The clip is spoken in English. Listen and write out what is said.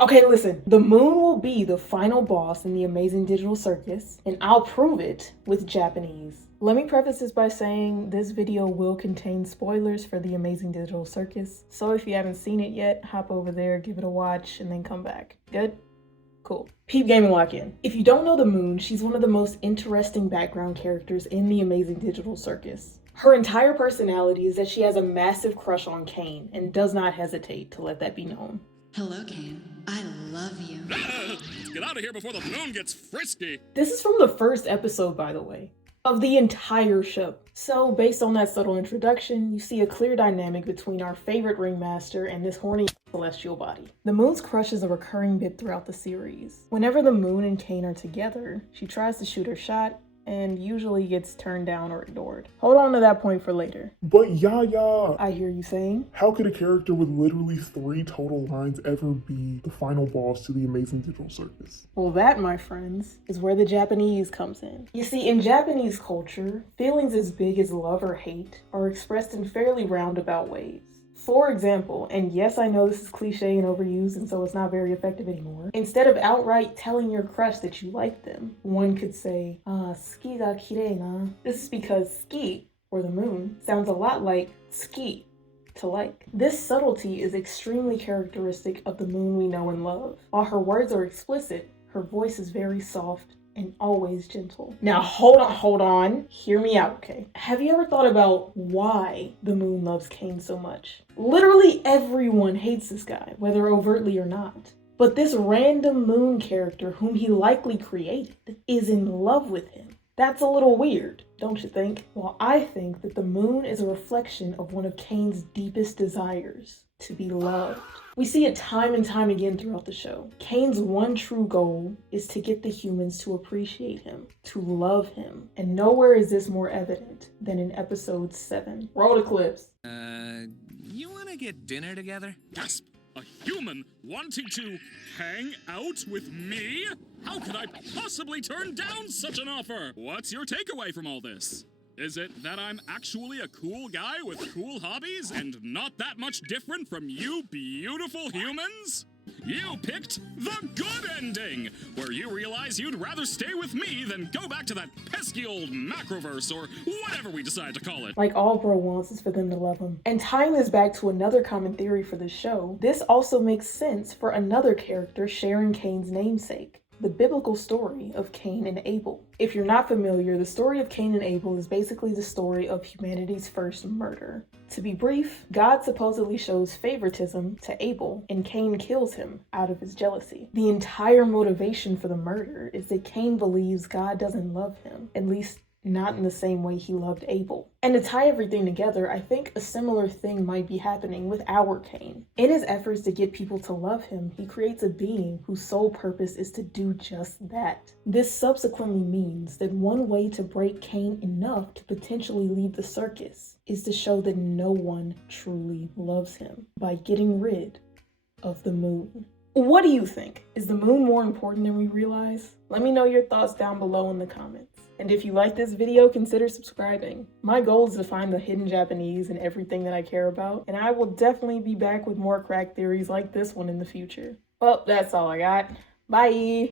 Okay, listen, the moon will be the final boss in the Amazing Digital Circus, and I'll prove it with Japanese. Let me preface this by saying this video will contain spoilers for the Amazing Digital Circus, so if you haven't seen it yet, hop over there, give it a watch, and then come back. Good? Cool. Peep Gaming Lock-In. If you don't know the moon, she's one of the most interesting background characters in the Amazing Digital Circus. Her entire personality is that she has a massive crush on Kane and does not hesitate to let that be known. Hello, Kane. I love you. Let's get out of here before the moon gets frisky. This is from the first episode, by the way, of the entire show. So, based on that subtle introduction, you see a clear dynamic between our favorite ringmaster and this horny celestial body. The moon's crush is a recurring bit throughout the series. Whenever the moon and Kane are together, she tries to shoot her shot, and usually gets turned down or ignored. Hold on to that point for later. But Yaya! I hear you saying? How could a character with literally 3 total lines ever be the final boss to the Amazing Digital Circus? Well, that, my friends, is where the Japanese comes in. You see, in Japanese culture, feelings as big as love or hate are expressed in fairly roundabout ways. For example, and yes, I know this is cliche and overused and so it's not very effective anymore, instead of outright telling your crush that you like them, one could say, "Ski ga kirei na." This is because ski, or the moon, sounds a lot like ski, to like. This subtlety is extremely characteristic of the moon we know and love. While her words are explicit, her voice is very soft and always gentle. Now hold on, hear me out, okay? Have you ever thought about why the moon loves Kane so much? Literally everyone hates this guy, whether overtly or not. But this random moon character whom he likely created is in love with him. That's a little weird, don't you think? Well, I think that the moon is a reflection of one of Kane's deepest desires, to be loved. We see it time and time again throughout the show. Kane's one true goal is to get the humans to appreciate him, to love him. And nowhere is this more evident than in episode 7. Roll the clips. You wanna get dinner together? Gasp! A human wanting to hang out with me? How could I possibly turn down such an offer? What's your takeaway from all this? Is it that I'm actually a cool guy with cool hobbies and not that much different from you beautiful humans? You picked the good ending, where you realize you'd rather stay with me than go back to that pesky old macroverse or whatever we decide to call it. Like all bro wants is for them to love him. And tying this back to another common theory for the show, this also makes sense for another character sharing Kane's namesake. The biblical story of Cain and Abel. If you're not familiar, the story of Cain and Abel is basically the story of humanity's first murder. To be brief, God supposedly shows favoritism to Abel, and Cain kills him out of his jealousy. The entire motivation for the murder is that Cain believes God doesn't love him, at least not in the same way he loved Abel. And to tie everything together, I think a similar thing might be happening with our Cain. In his efforts to get people to love him, he creates a being whose sole purpose is to do just that. This subsequently means that one way to break Cain enough to potentially leave the circus is to show that no one truly loves him by getting rid of the moon. What do you think? Is the moon more important than we realize? Let me know your thoughts down below in the comments. And if you like this video, consider subscribing. My goal is to find the hidden Japanese in everything that I care about, and I will definitely be back with more crack theories like this one in the future. Well, that's all I got. Bye!